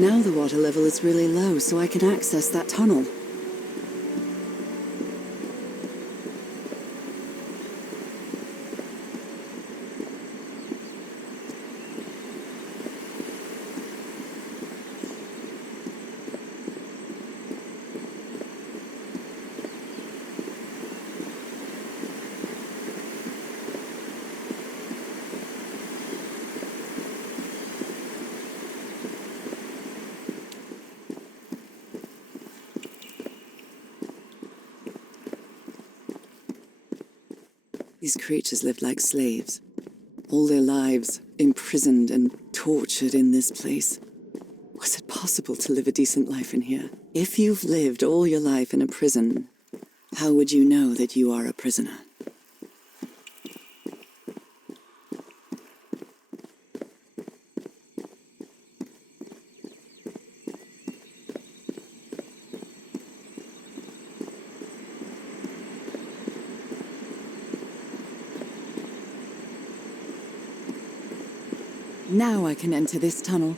Now the water level is really low, so I can access that tunnel. These creatures lived like slaves, all their lives imprisoned and tortured in this place. Was it possible to live a decent life in here? If you've lived all your life in a prison, how would you know that you are a prisoner? Now I can enter this tunnel.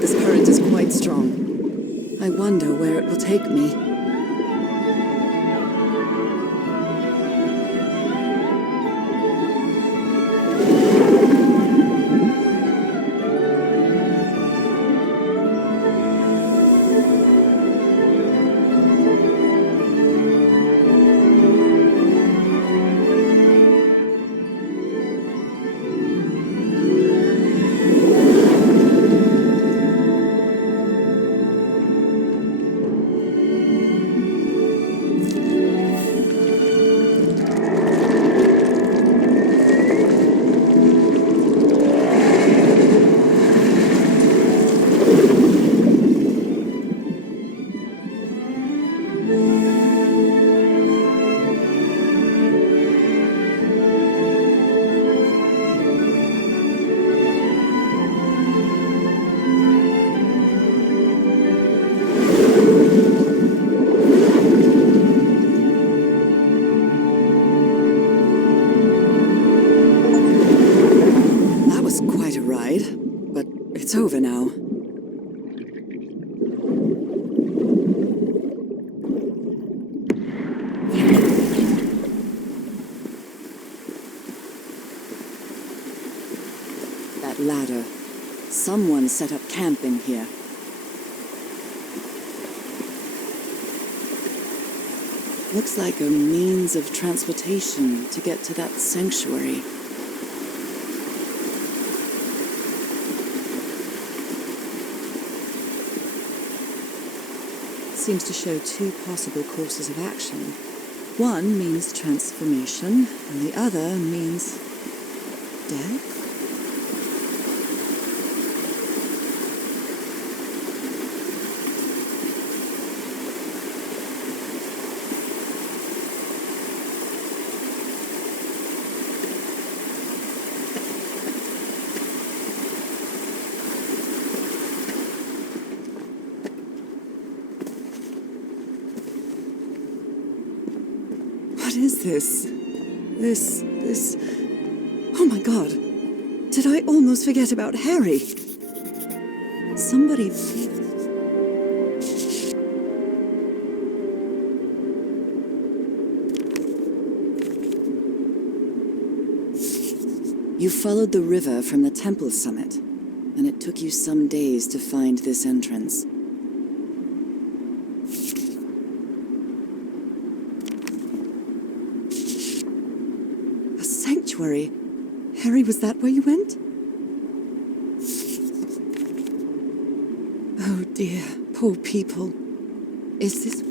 This current is quite strong. I wonder where it will take me. It's over now. That ladder. Someone set up camp in here. Looks like a means of transportation to get to that sanctuary. Seems to show two possible courses of action. One means transformation, and the other means death? What is this? This... Oh my god! Did I almost forget about Harry? Somebody... You followed the river from the temple summit, and it took you some days to find this entrance. sanctuary. Harry, was that where you went? Oh dear, poor people. Is this...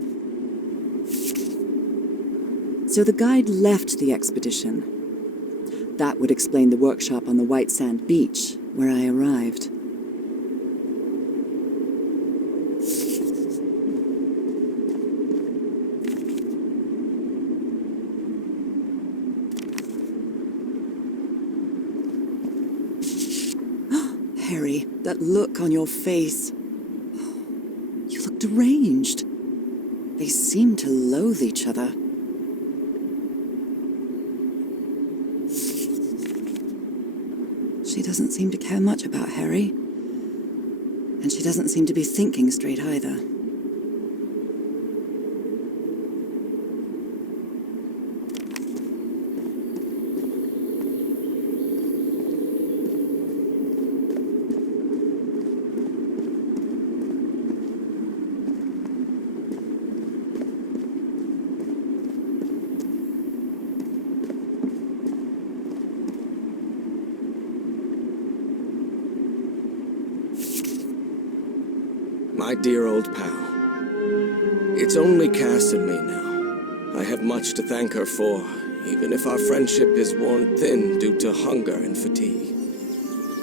So the guide left the expedition. That would explain the workshop on the White Sand Beach, where I arrived. Harry, that look on your face. You look deranged. They seem to loathe each other. She doesn't seem to care much about Harry. And she doesn't seem to be thinking straight either. My dear old pal. It's only Cass and me now. I have much to thank her for, even if our friendship is worn thin due to hunger and fatigue.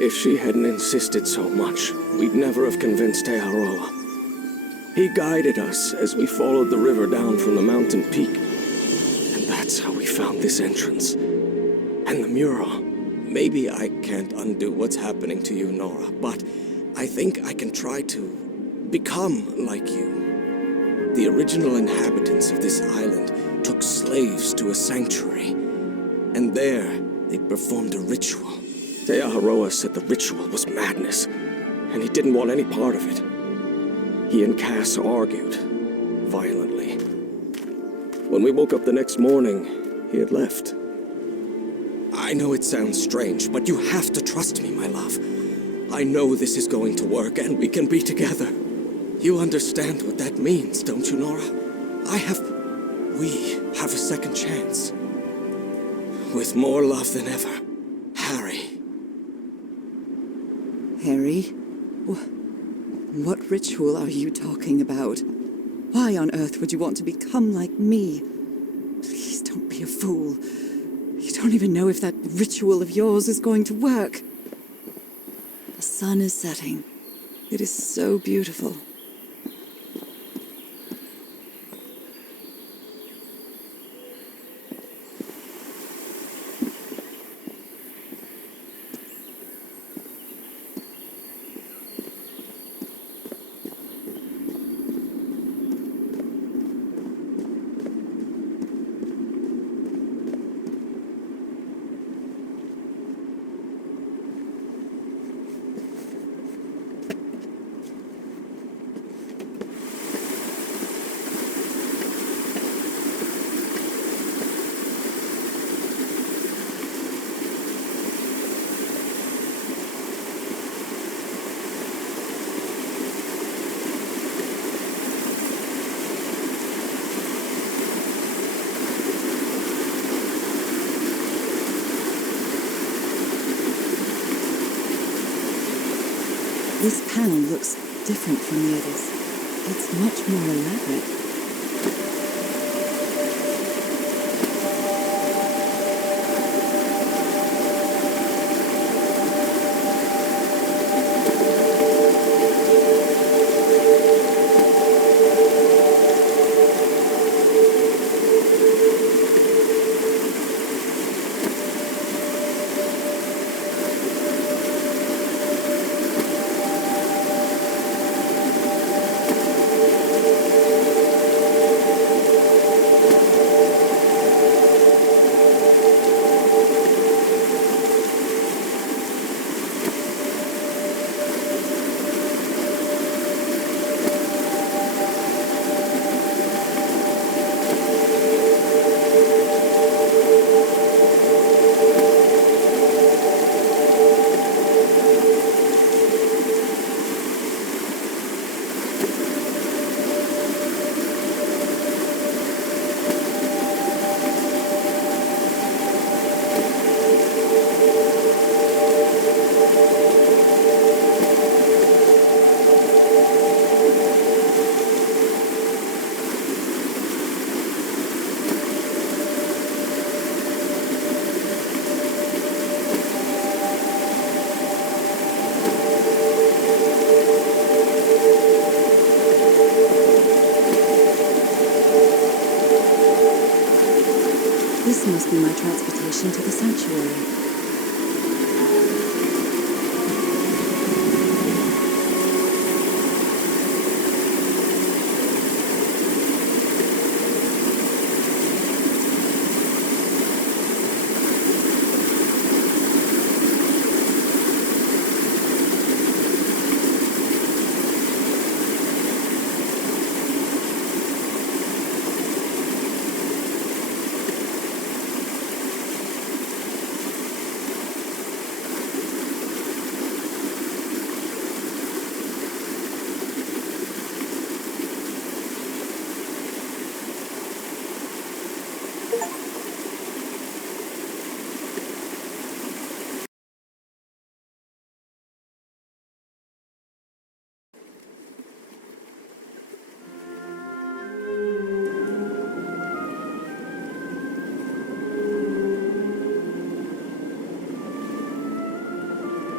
If she hadn't insisted so much, we'd never have convinced Teharoa. He guided us as we followed the river down from the mountain peak. And that's how we found this entrance. And the mural. Maybe I can't undo what's happening to you, Nora, but I think I can try to become like you. The original inhabitants of this island took slaves to a sanctuary, and there they performed a ritual. Teaharoa said the ritual was madness, and he didn't want any part of it. He and Cass argued, violently. When we woke up the next morning, he had left. I know it sounds strange, but you have to trust me, my love. I know this is going to work, and we can be together. You understand what that means, don't you, Nora? We have a second chance. With more love than ever, Harry. Harry? What ritual are you talking about? Why on earth would you want to become like me? Please don't be a fool. You don't even know if that ritual of yours is going to work. The sun is setting. It is so beautiful. This panel looks different from the others. It's much more elaborate. must be my transportation to the sanctuary.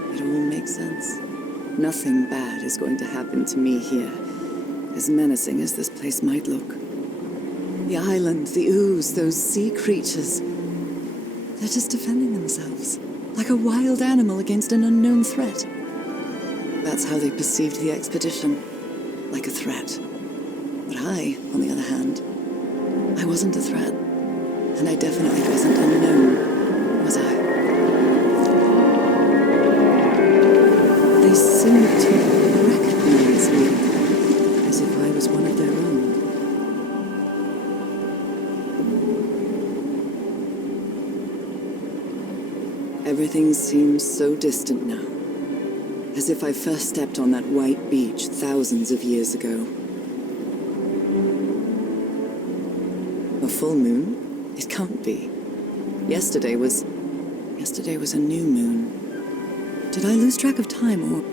It all makes sense. Nothing bad is going to happen to me here, as menacing as this place might look. The island, the ooze, those sea creatures. They're just defending themselves, like a wild animal against an unknown threat. That's how they perceived the expedition, like a threat. But I, on the other hand, I wasn't a threat. And I definitely wasn't unknown, was I? They seemed to recognize me, as if I was one of their own. Everything seems so distant now, as if I first stepped on that white beach thousands of years ago. A full moon? It can't be. Yesterday was a new moon. Did I lose track of time, or...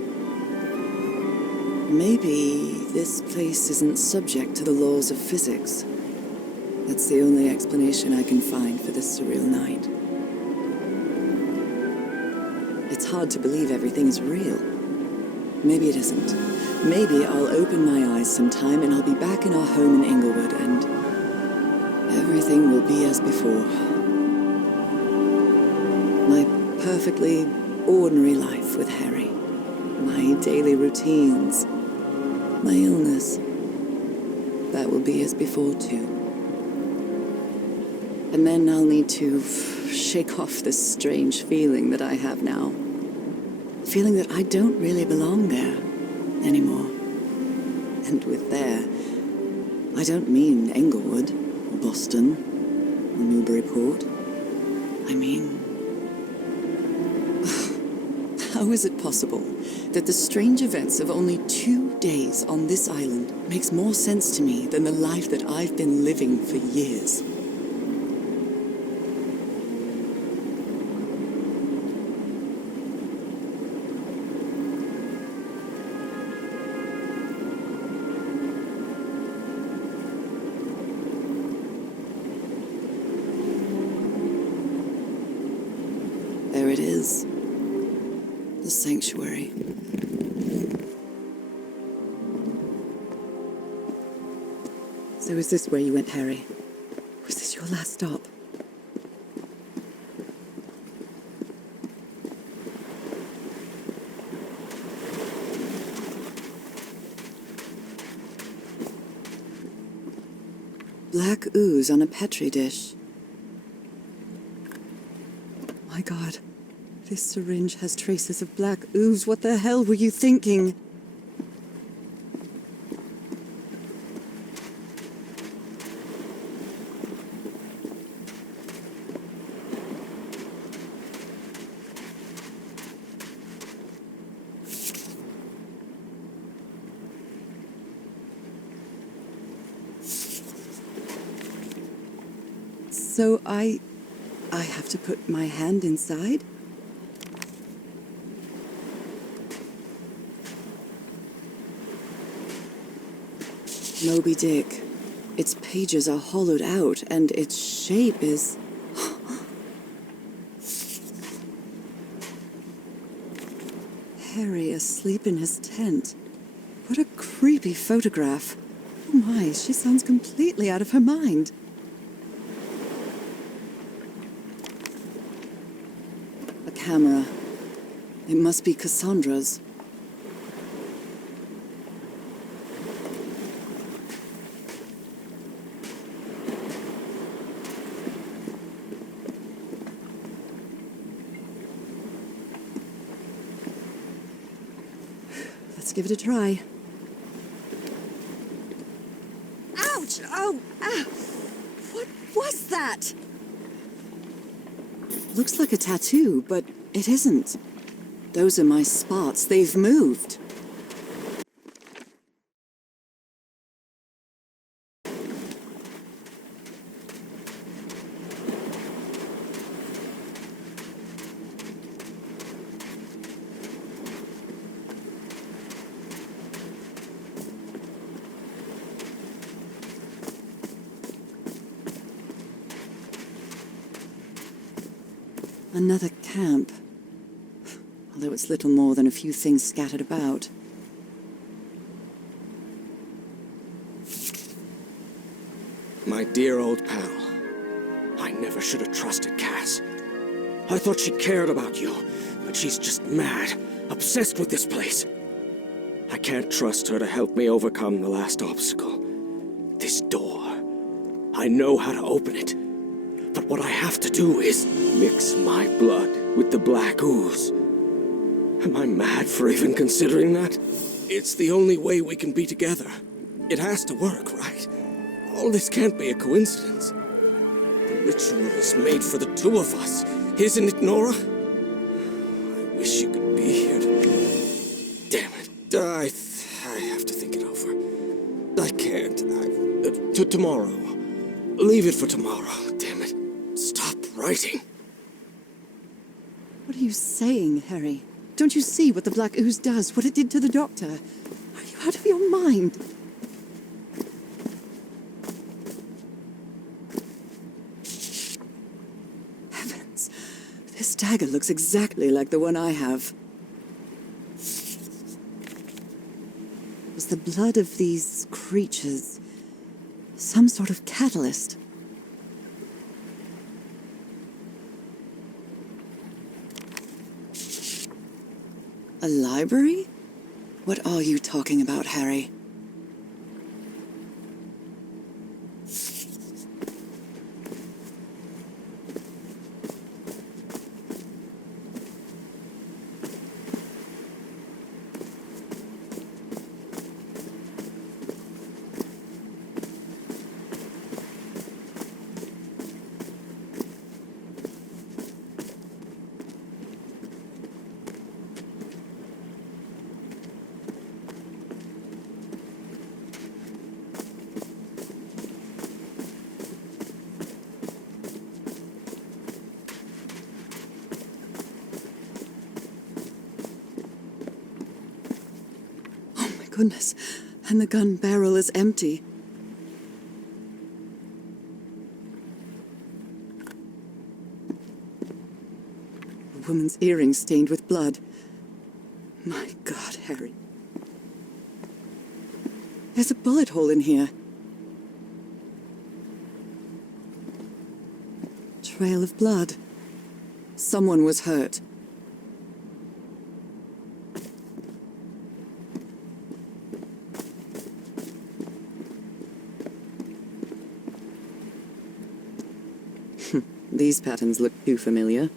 Maybe this place isn't subject to the laws of physics. That's the only explanation I can find for this surreal night. It's hard to believe everything's real. Maybe it isn't. Maybe I'll open my eyes sometime and I'll be back in our home in Inglewood and everything will be as before. My perfectly ordinary life with Harry. My daily routines. My illness. That will be as before too. And then I'll need to shake off this strange feeling that I have now. Feeling that I don't really belong there anymore. And with there, I don't mean Englewood, or Boston, or Newburyport. I mean... How is it possible that the strange events of only 2 days on this island makes more sense to me than the life that I've been living for years? There it is. The sanctuary. So is this where you went, Harry? Was this your last stop? Black ooze on a petri dish. My God. This syringe has traces of black ooze. What the hell were you thinking? So I have to put my hand inside? Moby Dick. Its pages are hollowed out, and its shape is... Harry asleep in his tent. What a creepy photograph. Oh my, she sounds completely out of her mind. camera. It must be Cassandra's. Let's give it a try. Ouch! Oh! Ah! What was that? Looks like a tattoo, but it isn't. Those are my spots. They've moved. Another camp. Although it's little more than a few things scattered about. My dear old pal. I never should have trusted Cass. I thought she cared about you, but she's just mad, obsessed with this place. I can't trust her to help me overcome the last obstacle. This door. I know how to open it. But what I have to do is mix my blood with the black ooze. Am I mad for even considering that? It's the only way we can be together. It has to work, right? All this can't be a coincidence. The ritual is made for the two of us, isn't it, Nora? I wish you could be here to... Damn it. I have to think it over. I can't. Tomorrow. Leave it for tomorrow. Damn it. Stop writing. What are you saying, Harry? Don't you see what the Black Ooze does, what it did to the Doctor? Are you out of your mind? Heavens, this dagger looks exactly like the one I have. Was the blood of these creatures some sort of catalyst? A library? What are you talking about, Harry? Goodness, and the gun barrel is empty. A woman's earring stained with blood. My God, Harry. There's a bullet hole in here. Trail of blood. Someone was hurt. These patterns look too familiar.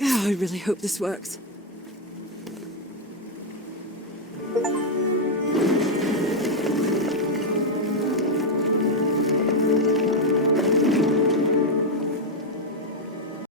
Oh, I really hope this works.